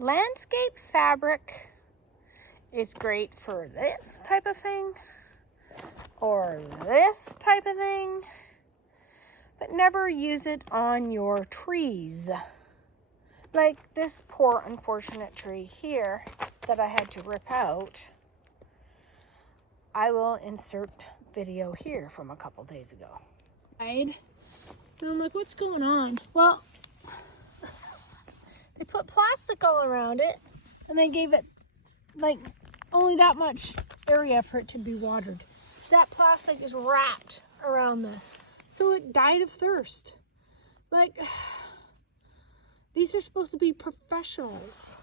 landscape fabric is great for this type of thing or this type of thing, but never use it on your trees. Like this poor unfortunate tree here that I had to rip out. I will insert video here from a couple days ago. And I'm like, what's going on? Well, they put plastic all around it and they gave it like only that much area for it to be watered. That plastic is wrapped around this, so it died of thirst. Like, these are supposed to be professionals.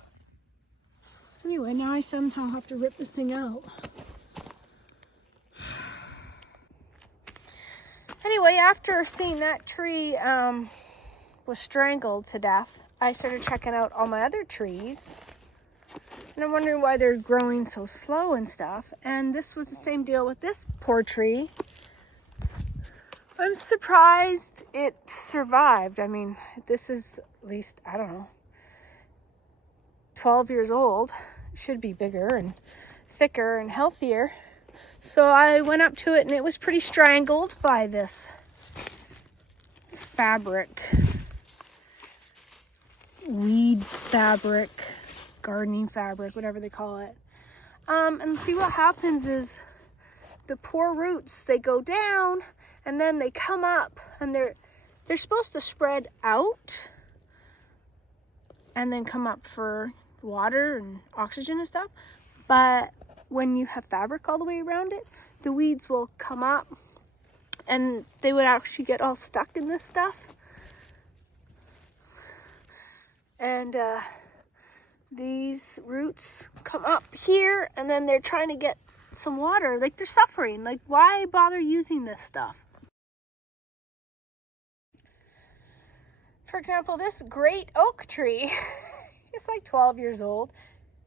Anyway, now I somehow have to rip this thing out. Anyway, after seeing that tree was strangled to death, I started checking out all my other trees. And I'm wondering why they're growing so slow and stuff. And this was the same deal with this poor tree. I'm surprised it survived. I mean, this is at least, I don't know, 12 years old. It should be bigger and thicker and healthier. So I went up to it and it was pretty strangled by this fabric, weed fabric, gardening fabric, whatever they call it. And see what happens is the poor roots, they go down and then they come up and they're supposed to spread out and then come up for water and oxygen and stuff. But when you have fabric all the way around it, the weeds will come up and they would actually get all stuck in this stuff. And these roots come up here and then they're trying to get some water. Like, they're suffering. Like, why bother using this stuff? For example, this great oak tree is like 12 years old.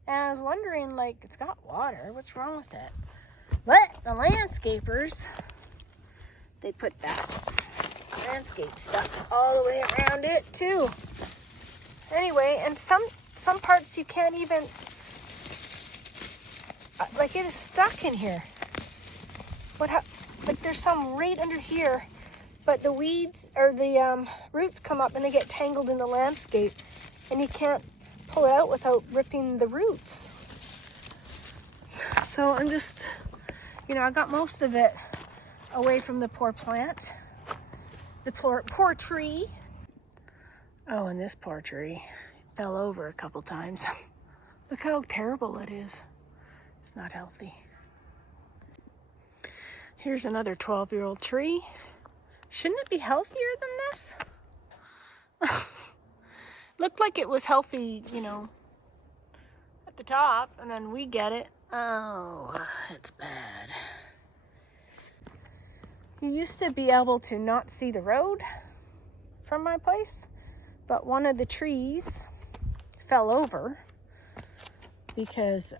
And I was wondering, like, it's got water. What's wrong with it? But the landscapers, they put that landscape stuff all the way around it too. Anyway, and some parts you can't even, like, it is stuck in here. Like, there's some right under here, but the weeds or the roots come up and they get tangled in the landscape, and you can't pull it out without ripping the roots. So I'm just, I got most of it away from the poor plant, the poor tree. Oh, and this poor tree fell over a couple times. Look how terrible it is. It's not healthy. Here's another 12-year-old tree. Shouldn't it be healthier than this? Looked like it was healthy, at the top, and then we get it. Oh, it's bad. You used to be able to not see the road from my place, but one of the trees fell over because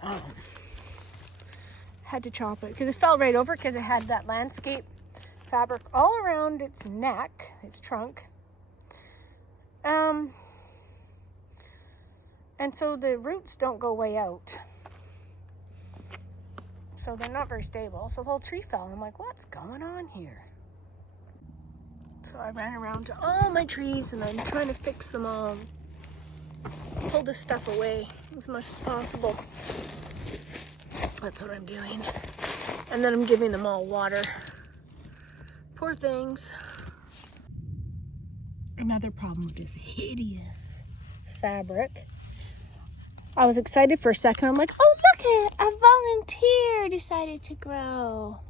had to chop it because it fell right over because it had that landscape fabric all around its neck, its trunk. And so the roots don't go way out. So they're not very stable. So the whole tree fell. And I'm like, what's going on here? So I ran around to all my trees and I'm trying to fix them all. Pull this stuff away as much as possible. That's what I'm doing. And then I'm giving them all water. Poor things. Another problem with this hideous fabric. I was excited for a second. I'm like, oh, look it, a volunteer decided to grow.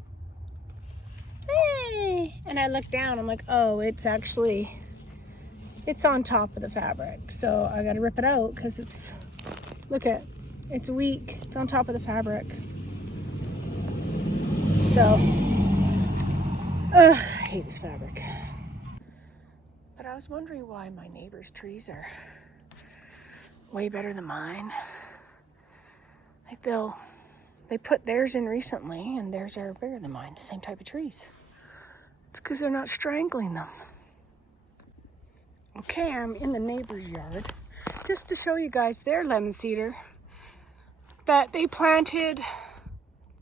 Hey! And I looked down, I'm like, oh, it's on top of the fabric. So I gotta rip it out because it's weak. It's on top of the fabric. So, I hate this fabric. But I was wondering why my neighbor's trees are way better than mine. Like they put theirs in recently and theirs are bigger than mine, the same type of trees. It's because they're not strangling them. Okay, I'm in the neighbor's yard. just to show you guys their lemon cedar that they planted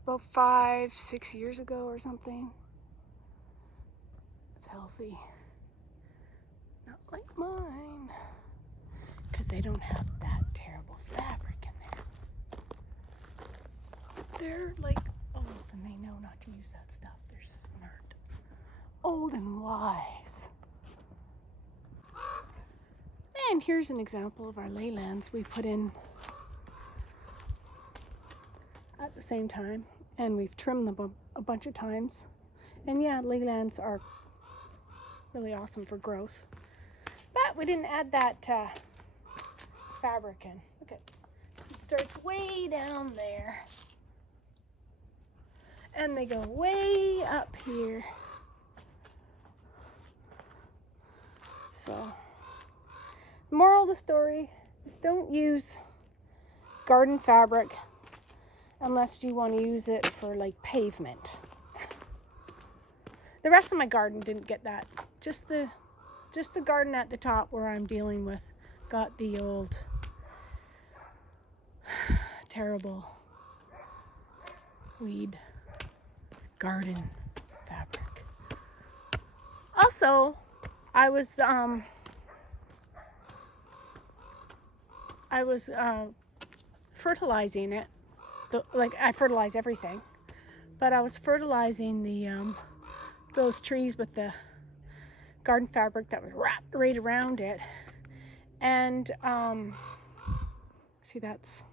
about 5-6 years ago or something. It's healthy. Not like mine, because they don't have that terrible fabric in there. They're like old and they know not to use that stuff. They're smart. Old and wise. And here's an example of our leylands we put in at the same time, and we've trimmed them a bunch of times. And yeah, leylands are really awesome for growth, but we didn't add that fabric in. Look at it, starts way down there and they go way up here. So moral of the story is don't use garden fabric unless you want to use it for like pavement. The rest of my garden didn't get that. Just the garden at the top where I'm dealing with got the old terrible weed garden fabric. Also, I was fertilizing it. Like I fertilize everything, but I was fertilizing the those trees with the garden fabric that was wrapped right around it. And see, that's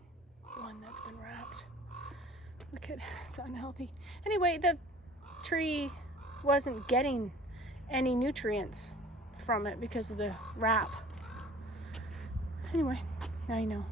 one that's been wrapped. Look at it's unhealthy. Anyway, the tree wasn't getting any nutrients from it because of the wrap. Anyway, now you know.